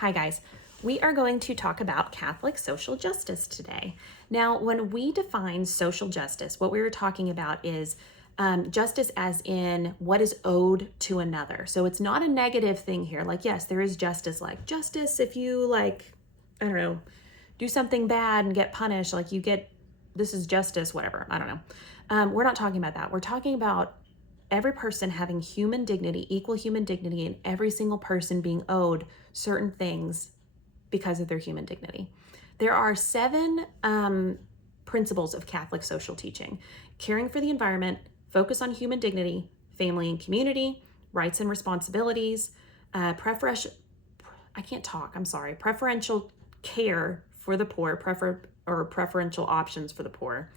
Hi guys, we are going to talk about Catholic social justice today. Now, when we define social justice, what we were talking about is justice as in what is owed to another. So it's not a negative thing here. Like, yes, there is justice, like justice if you I don't know, do something bad and get punished, like you get, this is justice, whatever, I don't know. We're not talking about that. We're talking about every person having human dignity, equal human dignity, and every single person being owed certain things because of their human dignity. There are 7 principles of Catholic social teaching: caring for the environment, focus on human dignity, family and community, rights and responsibilities, preferential care for the poor, preferential options for the poor,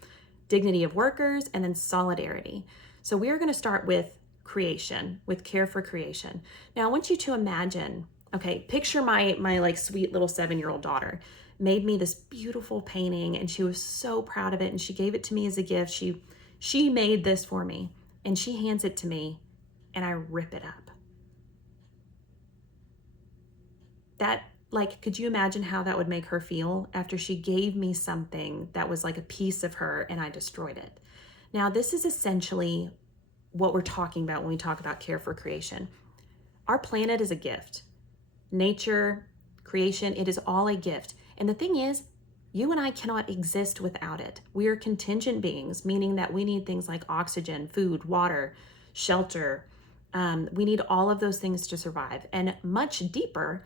dignity of workers, and then solidarity. So we are going to start with creation, with care for creation. Now I want you to imagine, okay, picture my like sweet little 7-year-old daughter made me this beautiful painting and she was so proud of it and she gave it to me as a gift. She made this for me and she hands it to me and I rip it up. That, like, could you imagine how that would make her feel after she gave me something that was like a piece of her and I destroyed it? Now, this is essentially what we're talking about when we talk about care for creation. Our planet is a gift. Nature, creation, it is all a gift. And the thing is, you and I cannot exist without it. We are contingent beings, meaning that we need things like oxygen, food, water, shelter. We need all of those things to survive. And much deeper,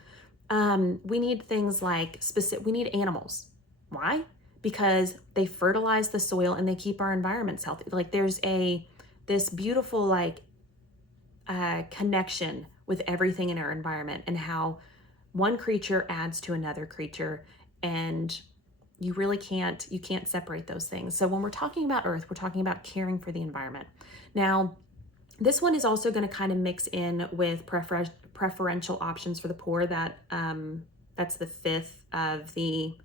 we need things like we need animals. Why? Because they fertilize the soil and they keep our environments healthy. Like there's this beautiful connection with everything in our environment and how one creature adds to another creature, and you can't separate those things. So when we're talking about Earth, we're talking about caring for the environment. Now, this one is also going to kind of mix in with preferential options for the poor. That's the 5th of the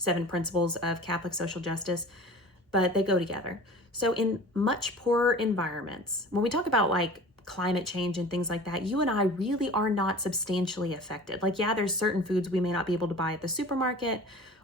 7 principles of Catholic social justice, but they go together. So in much poorer environments, when we talk about like climate change and things like that, you and I really are not substantially affected. Like, yeah, there's certain foods we may not be able to buy at the supermarket,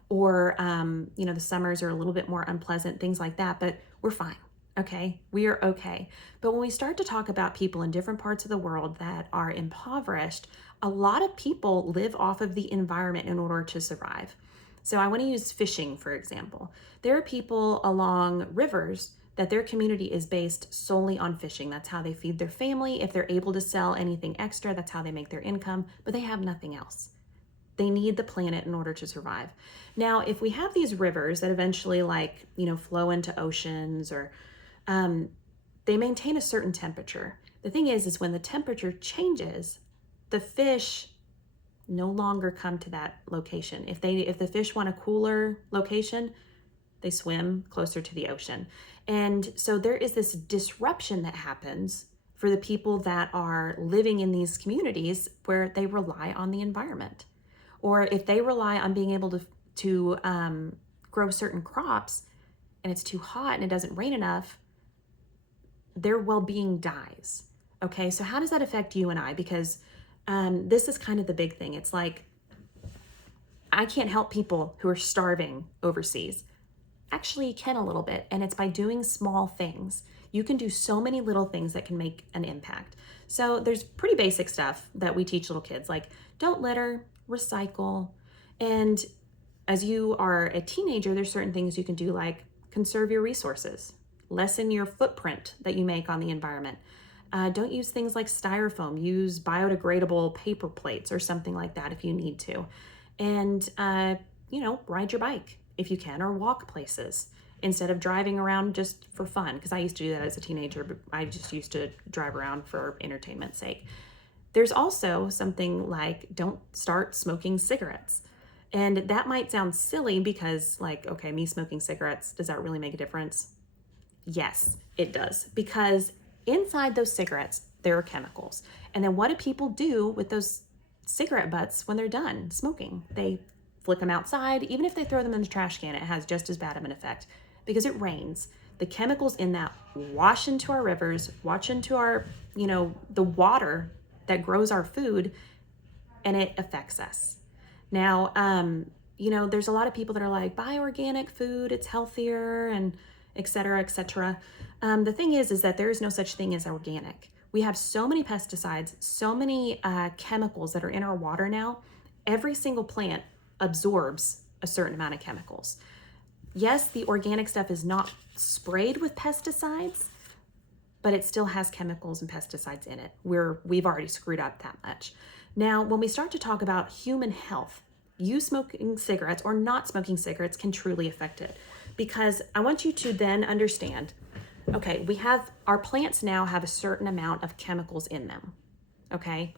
or, the summers are a little bit more unpleasant, things like that, but we're fine. Okay, we are okay. But when we start to talk about people in different parts of the world that are impoverished, a lot of people live off of the environment in order to survive. So I want to use fishing, for example. There are people along rivers that their community is based solely on fishing. That's how they feed their family. If they're able to sell anything extra, that's how they make their income, but they have nothing else. They need the planet in order to survive. Now, if we have these rivers that eventually flow into oceans, or they maintain a certain temperature. The thing is when the temperature changes, the fish no longer come to that location. If the fish want a cooler location, they swim closer to the ocean. And so there is this disruption that happens for the people that are living in these communities where they rely on the environment. Or if they rely on being able to grow certain crops and it's too hot and it doesn't rain enough, their well-being dies. Okay, so how does that affect you and I? Because this is kind of the big thing. It's like, I can't help people who are starving overseas. Actually, you can a little bit, and it's by doing small things. You can do so many little things that can make an impact. So there's pretty basic stuff that we teach little kids, like don't litter, recycle. And as you are a teenager, there's certain things you can do, like conserve your resources, lessen your footprint that you make on the environment. Don't use things like styrofoam. Use biodegradable paper plates or something like that if you need to. And, ride your bike if you can, or walk places instead of driving around just for fun. Because I used to do that as a teenager, but I just used to drive around for entertainment's sake. There's also something like don't start smoking cigarettes. And that might sound silly because me smoking cigarettes, does that really make a difference? Yes, it does. Because inside those cigarettes, there are chemicals. And then what do people do with those cigarette butts when they're done smoking? They flick them outside. Even if they throw them in the trash can, it has just as bad of an effect because it rains. The chemicals in that wash into our rivers, wash into our, the water that grows our food, and it affects us. Now, there's a lot of people that are like, buy organic food, it's healthier, and et cetera, et cetera. The thing is that there is no such thing as organic. We have so many pesticides, so many chemicals that are in our water now. Every single plant absorbs a certain amount of chemicals. Yes, the organic stuff is not sprayed with pesticides, but it still has chemicals and pesticides in it. We've already screwed up that much. Now, when we start to talk about human health, you smoking cigarettes or not smoking cigarettes can truly affect it. Because I want you to then understand, okay, our plants now have a certain amount of chemicals in them, okay?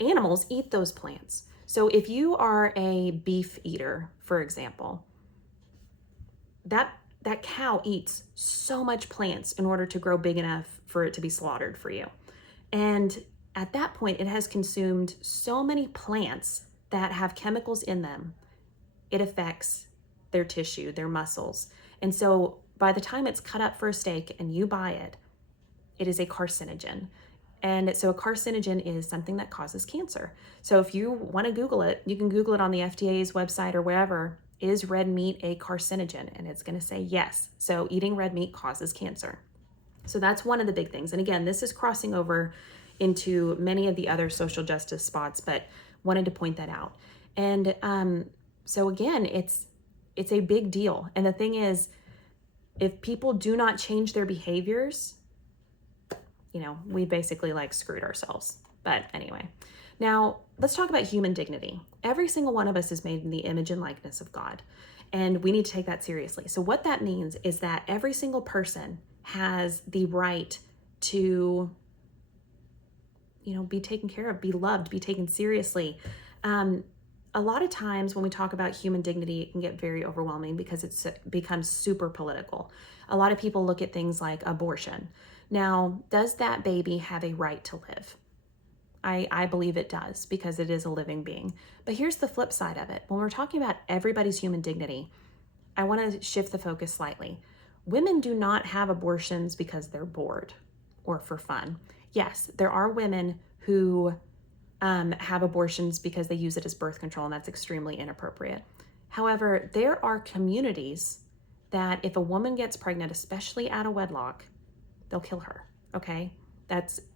Animals eat those plants. So if you are a beef eater, for example, that cow eats so much plants in order to grow big enough for it to be slaughtered for you. And at that point, it has consumed so many plants that have chemicals in them. It affects their tissue, their muscles. And so by the time it's cut up for a steak and you buy it, it is a carcinogen. And so a carcinogen is something that causes cancer. So if you want to Google it, you can Google it on the FDA's website or wherever. Is red meat a carcinogen? And it's going to say yes. So eating red meat causes cancer. So that's one of the big things. And again, this is crossing over into many of the other social justice spots, but wanted to point that out. And so again, it's a big deal. And the thing is, if people do not change their behaviors, we basically screwed ourselves. But anyway, now let's talk about human dignity. Every single one of us is made in the image and likeness of God, and we need to take that seriously. So what that means is that every single person has the right to, be taken care of, be loved, be taken seriously. A lot of times when we talk about human dignity, it can get very overwhelming because it becomes super political. A lot of people look at things like abortion. Now, does that baby have a right to live? I believe it does, because it is a living being. But here's the flip side of it. When we're talking about everybody's human dignity, I want to shift the focus slightly. Women do not have abortions because they're bored or for fun. Yes, there are women who have abortions because they use it as birth control, and that's extremely inappropriate. However, there are communities that if a woman gets pregnant, especially out of wedlock, they'll kill her, okay?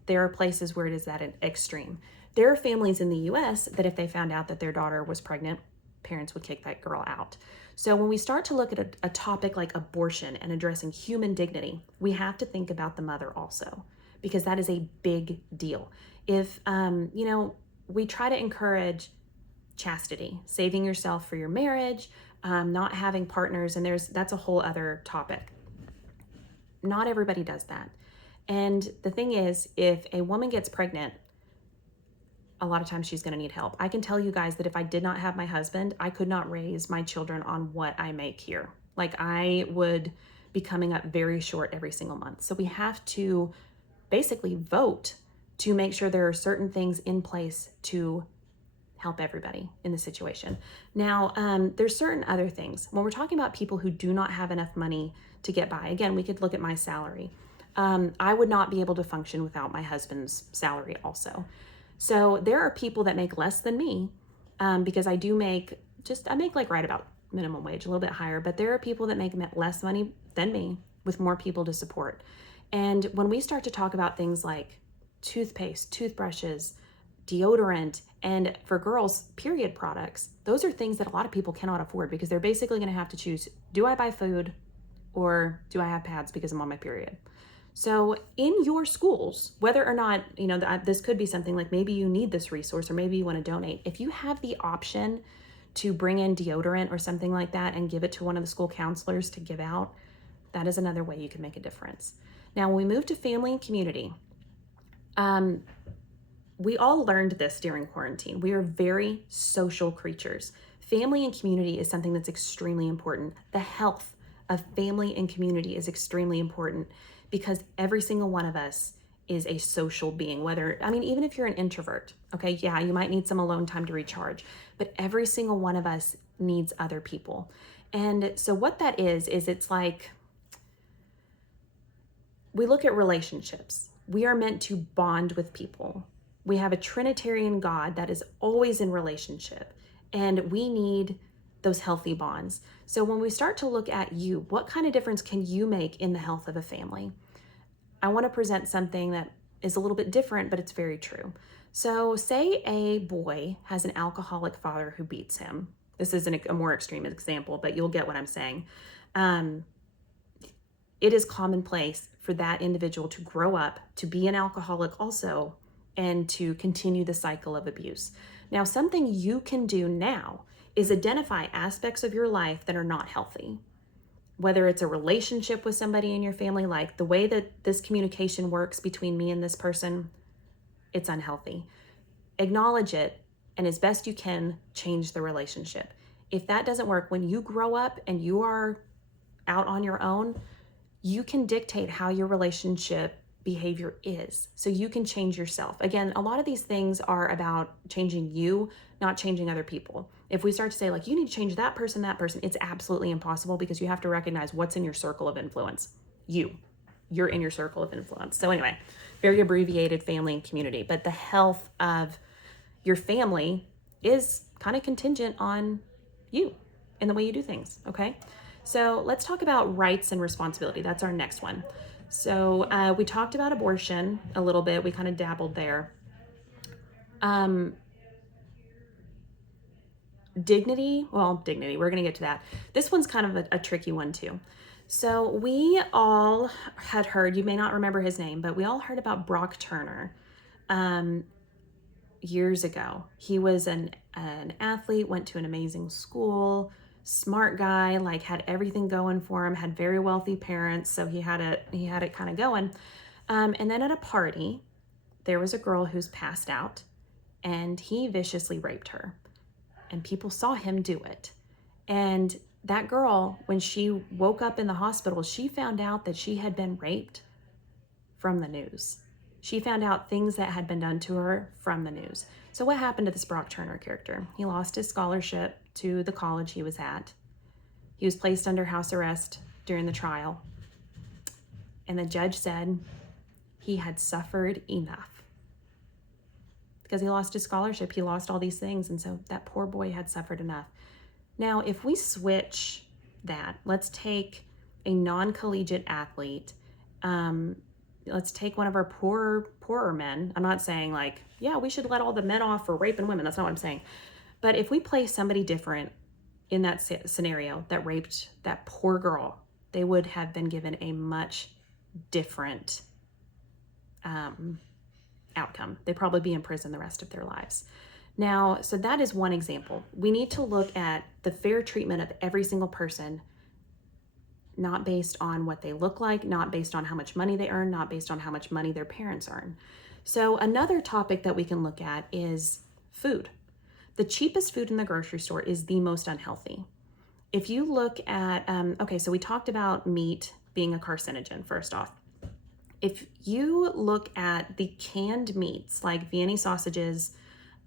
There are places where it is that extreme. There are families in the US that if they found out that their daughter was pregnant, parents would kick that girl out. So when we start to look at a topic like abortion and addressing human dignity, we have to think about the mother also, because that is a big deal. If, we try to encourage chastity, saving yourself for your marriage, not having partners, and that's a whole other topic. Not everybody does that. And the thing is, if a woman gets pregnant, a lot of times she's going to need help. I can tell you guys that if I did not have my husband, I could not raise my children on what I make here. I would be coming up very short every single month. So we have to basically vote to make sure there are certain things in place to help everybody in the situation. Now, there's certain other things. When we're talking about people who do not have enough money to get by, again, we could look at my salary. I would not be able to function without my husband's salary also. So there are people that make less than me, because I make right about minimum wage, a little bit higher, but there are people that make less money than me with more people to support. And when we start to talk about things like toothpaste, toothbrushes, deodorant, and for girls, period products, those are things that a lot of people cannot afford, because they're basically going to have to choose, do I buy food or do I have pads because I'm on my period? So in your schools, whether or not, this could be something like maybe you need this resource or maybe you want to donate. If you have the option to bring in deodorant or something like that and give it to one of the school counselors to give out, that is another way you can make a difference. Now, when we move to family and community, we all learned this during quarantine. We are very social creatures. Family and community is something that's extremely important. The health of family and community is extremely important, because every single one of us is a social being. Even if you're an introvert, okay, yeah, you might need some alone time to recharge, but every single one of us needs other people. And so what that is it's like, we look at relationships. We are meant to bond with people. We have a Trinitarian God that is always in relationship. And we need those healthy bonds. So when we start to look at you, what kind of difference can you make in the health of a family? I want to present something that is a little bit different, but it's very true. So say a boy has an alcoholic father who beats him. This is a more extreme example, but you'll get what I'm saying. It is commonplace for that individual to grow up to be an alcoholic also and to continue the cycle of abuse. Now, something you can do now is identify aspects of your life that are not healthy. Whether it's a relationship with somebody in your family, like the way that this communication works between me and this person, it's unhealthy. Acknowledge it, and as best you can, change the relationship. If that doesn't work, when you grow up and you are out on your own, you can dictate how your relationship behavior is. So you can change yourself. Again, a lot of these things are about changing you, not changing other people. If we start to say, like, you need to change that person, it's absolutely impossible, because you have to recognize what's in your circle of influence. You're in your circle of influence. So anyway, very abbreviated family and community, but the health of your family is kind of contingent on you and the way you do things, okay? So let's talk about rights and responsibility. That's our next one. So we talked about abortion a little bit. We kind of dabbled there. Dignity, we're going to get to that. This one's kind of a tricky one too. So we all had heard, you may not remember his name, but we all heard about Brock Turner years ago. He was an athlete, went to an amazing school, smart guy, like had everything going for him, had very wealthy parents, so he had it kind of going. And then at a party, there was a girl who's passed out, and he viciously raped her. And people saw him do it. And that girl, when she woke up in the hospital, she found out that she had been raped from the news. She found out things that had been done to her from the news. So what happened to this Brock Turner character? He lost his scholarship to the college he was at. He was placed under house arrest during the trial. And the judge said he had suffered enough. Because he lost his scholarship, he lost all these things, and so that poor boy had suffered enough. Now, if we switch that, let's take a non-collegiate athlete. Let's take one of our poorer men. I'm not saying like, yeah, we should let all the men off for raping women. That's not what I'm saying. But if we place somebody different in that scenario that raped that poor girl, they would have been given a much different outcome. They'd probably be in prison the rest of their lives. Now, so that is one example. We need to look at the fair treatment of every single person, not based on what they look like, not based on how much money they earn, not based on how much money their parents earn. So another topic that we can look at is food. The cheapest food in the grocery store is the most unhealthy. If you look at, so we talked about meat being a carcinogen, first off. If you look at the canned meats like Vienna sausages,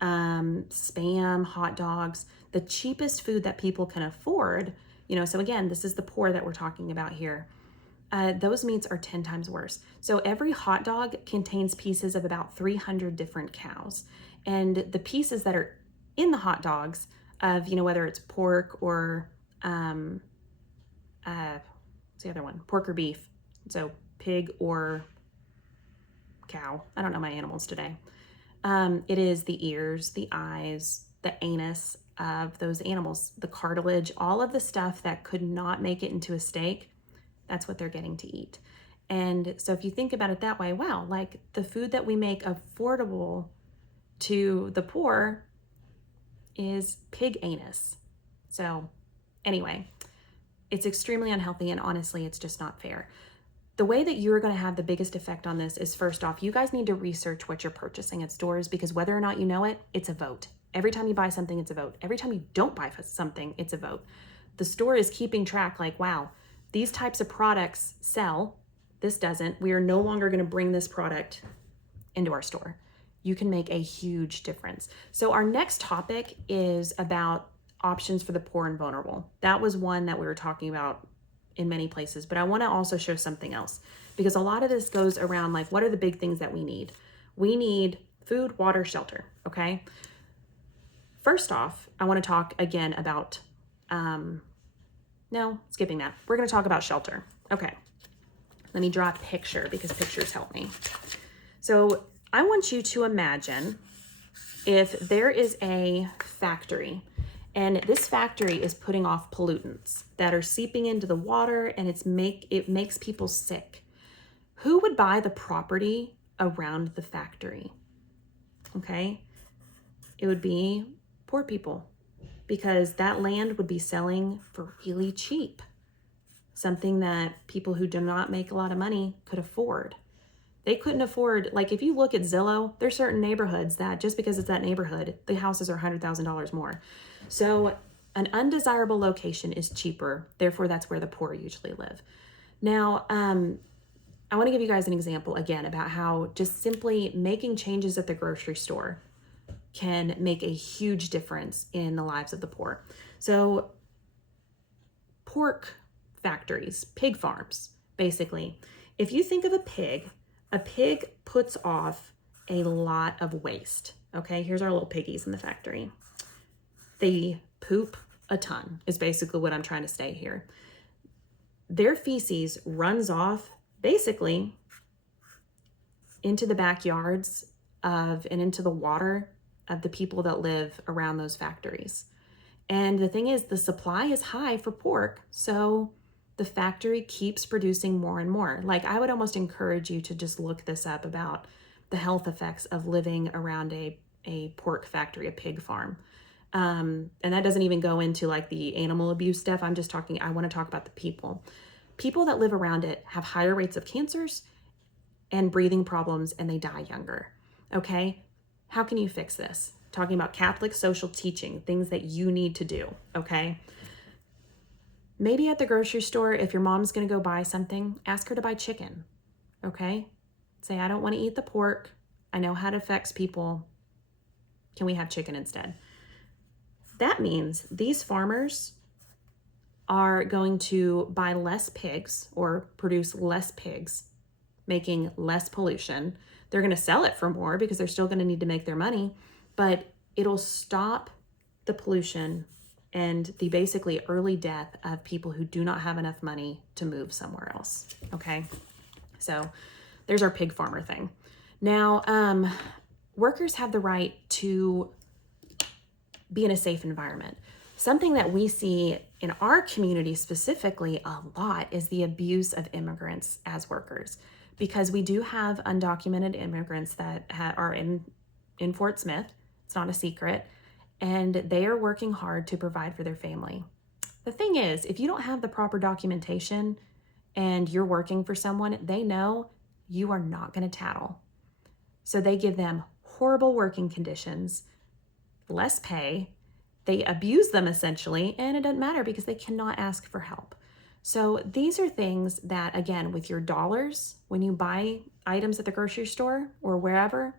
Spam, hot dogs, the cheapest food that people can afford, so again, this is the poor that we're talking about here. Those meats are 10 times worse. So every hot dog contains pieces of about 300 different cows. And the pieces that are in the hot dogs of, whether it's pork or, what's the other one? Pork or beef. So pig or cow. I don't know my animals today. It is the ears, the eyes, the anus of those animals, the cartilage, all of the stuff that could not make it into a steak. That's what they're getting to eat. And so if you think about it that way, wow, like the food that we make affordable to the poor is pig anus. So anyway, it's extremely unhealthy, and honestly, it's just not fair. The way that you're going to have the biggest effect on this is, first off, you guys need to research what you're purchasing at stores, because whether or not you know it, it's a vote. Every time you buy something, it's a vote. Every time you don't buy something, it's a vote. The store is keeping track, like, wow, these types of products sell, this doesn't. We are no longer going to bring this product into our store. You can make a huge difference. So our next topic is about options for the poor and vulnerable. That was one that we were talking about in many places, but I want to also show something else, because a lot of this goes around like, what are the big things that we need? We need food, water, shelter, okay? First off, I want to talk again about, no, skipping that. We're going to talk about shelter. Okay. Let me draw a picture because pictures help me. So I want you to imagine if there is a factory and this factory is putting off pollutants that are seeping into the water and it makes people sick. Who would buy the property around the factory? Okay. It would be poor people because that land would be selling for really cheap. Something that people who do not make a lot of money could afford. They couldn't afford, like if you look at Zillow, there's certain neighborhoods that just because it's that neighborhood, the houses are $100,000 more. So an undesirable location is cheaper. Therefore, that's where the poor usually live. Now, I want to give you guys an example again about how just simply making changes at the grocery store can make a huge difference in the lives of the poor. So pork factories, pig farms, basically. If you think of a pig puts off a lot of waste. Okay, here's our little piggies in the factory. They poop a ton, is basically what I'm trying to say here. Their feces runs off basically into the backyards and into the water of the people that live around those factories. And the thing is, the supply is high for pork, so the factory keeps producing more and more. Like, I would almost encourage you to just look this up about the health effects of living around a pork factory, a pig farm. And that doesn't even go into like the animal abuse stuff. I want to talk about the people. People that live around it have higher rates of cancers and breathing problems, and they die younger. Okay? How can you fix this? Talking about Catholic social teaching, things that you need to do, okay? Maybe at the grocery store, if your mom's going to go buy something, ask her to buy chicken, okay? Say, I don't want to eat the pork. I know how it affects people. Can we have chicken instead? That means these farmers are going to buy less pigs or produce less pigs, making less pollution. They're going to sell it for more because they're still going to need to make their money, but it'll stop the pollution and the basically early death of people who do not have enough money to move somewhere else. Okay. So there's our pig farmer thing. Now, workers have the right to be in a safe environment. Something that we see in our community specifically a lot is the abuse of immigrants as workers, because we do have undocumented immigrants that are in Fort Smith. It's not a secret. And they are working hard to provide for their family. The thing is, if you don't have the proper documentation and you're working for someone, they know you are not going to tattle. So they give them horrible working conditions, less pay. They abuse them essentially, and it doesn't matter because they cannot ask for help. So these are things that, again, with your dollars, when you buy items at the grocery store or wherever,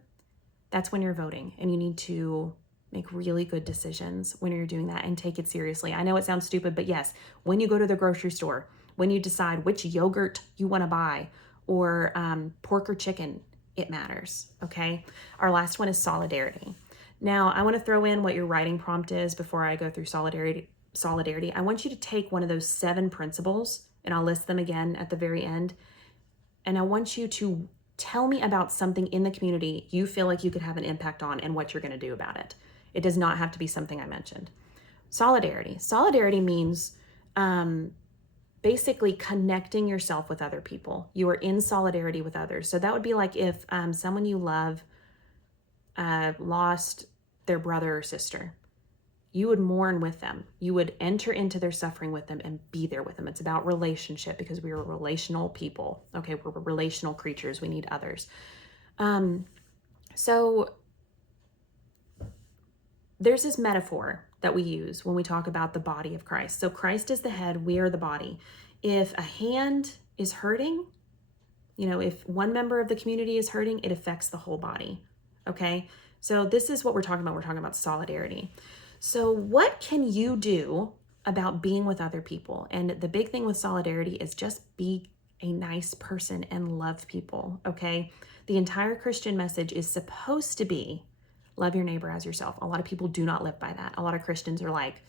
that's when you're voting, and you need to make really good decisions when you're doing that and take it seriously. I know it sounds stupid, but yes, when you go to the grocery store, when you decide which yogurt you want to buy or pork or chicken, it matters, okay? Our last one is solidarity. Now, I want to throw in what your writing prompt is before I go through solidarity. I want you to take one of those 7 principles, and I'll list them again at the very end, and I want you to tell me about something in the community you feel like you could have an impact on and what you're going to do about it. It does not have to be something I mentioned. Solidarity. Solidarity means basically connecting yourself with other people. You are in solidarity with others. So that would be like if someone you love lost their brother or sister. You would mourn with them. You would enter into their suffering with them and be there with them. It's about relationship because we are relational people. Okay, we're relational creatures. We need others. So there's this metaphor that we use when we talk about the body of Christ. So Christ is the head, we are the body. If a hand is hurting, if one member of the community is hurting, it affects the whole body. Okay, so this is what we're talking about. We're talking about solidarity. So what can you do about being with other people? And the big thing with solidarity is just be a nice person and love people, okay? The entire Christian message is supposed to be Love your neighbor as yourself. A lot of people do not live by that. A lot of Christians are like,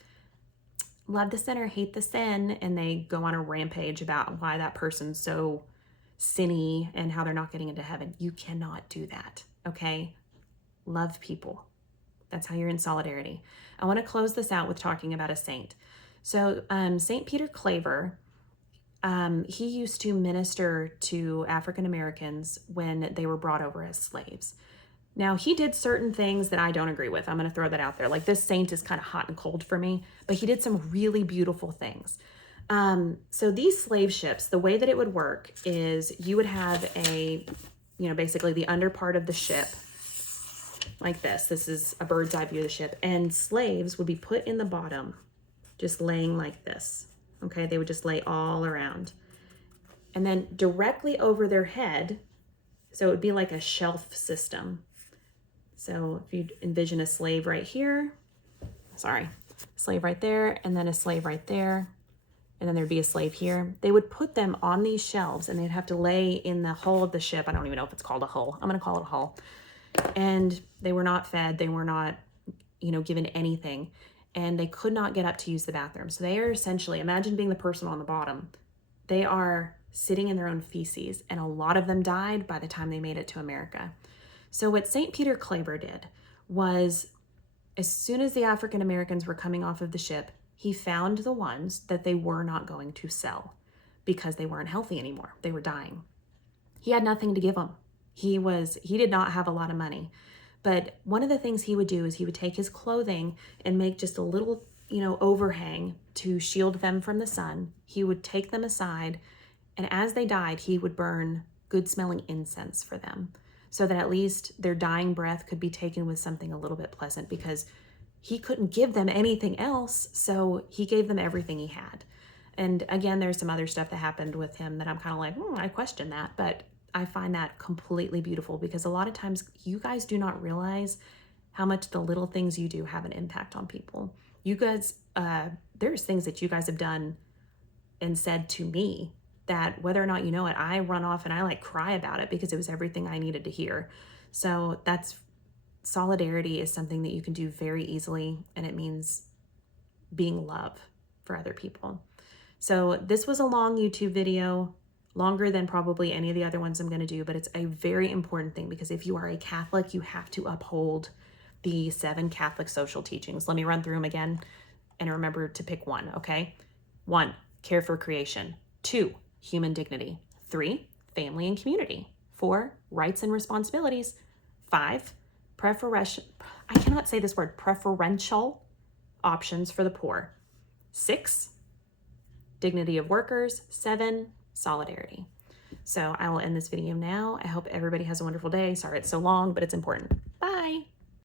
love the sinner, hate the sin, and they go on a rampage about why that person's so sinny and how they're not getting into heaven. You cannot do that, okay? Love people. That's how you're in solidarity. I want to close this out with talking about a saint. So St. Peter Claver, he used to minister to African Americans when they were brought over as slaves. Now, he did certain things that I don't agree with. I'm going to throw that out there. Like, this saint is kind of hot and cold for me, but he did some really beautiful things. So these slave ships, the way that it would work is you would have basically the under part of the ship like this. This is a bird's eye view of the ship. And slaves would be put in the bottom, just laying like this. Okay, they would just lay all around. And then directly over their head, so it would be like a shelf system. So if you envision a slave right here, slave right there, and then a slave right there, and then there'd be a slave here. They would put them on these shelves and they'd have to lay in the hull of the ship. I don't even know if it's called a hull. I'm going to call it a hull. And they were not fed. They were not, given anything. And they could not get up to use the bathroom. So they are essentially, imagine being the person on the bottom. They are sitting in their own feces. And a lot of them died by the time they made it to America. So what St. Peter Claver did was, as soon as the African Americans were coming off of the ship, he found the ones that they were not going to sell because they weren't healthy anymore. They were dying. He had nothing to give them. He did not have a lot of money. But one of the things he would do is he would take his clothing and make just a little, overhang to shield them from the sun. He would take them aside, and as they died, he would burn good smelling incense for them so that at least their dying breath could be taken with something a little bit pleasant, because he couldn't give them anything else. So he gave them everything he had. And again, there's some other stuff that happened with him that I'm kind of like, I question that, but I find that completely beautiful, because a lot of times you guys do not realize how much the little things you do have an impact on people. You guys, there's things that you guys have done and said to me that, whether or not you know it, I run off and I cry about it because it was everything I needed to hear. So solidarity is something that you can do very easily, and it means being love for other people. So this was a long YouTube video, longer than probably any of the other ones I'm going to do, but it's a very important thing, because if you are a Catholic, you have to uphold the 7 Catholic social teachings. Let me run through them again, and remember to pick one, okay? 1, care for creation. 2, human dignity. 3, family and community. 4, rights and responsibilities. 5, preferential options for the poor. 6, dignity of workers. 7, solidarity. So I will end this video now. I hope everybody has a wonderful day. Sorry it's so long, but it's important. Bye.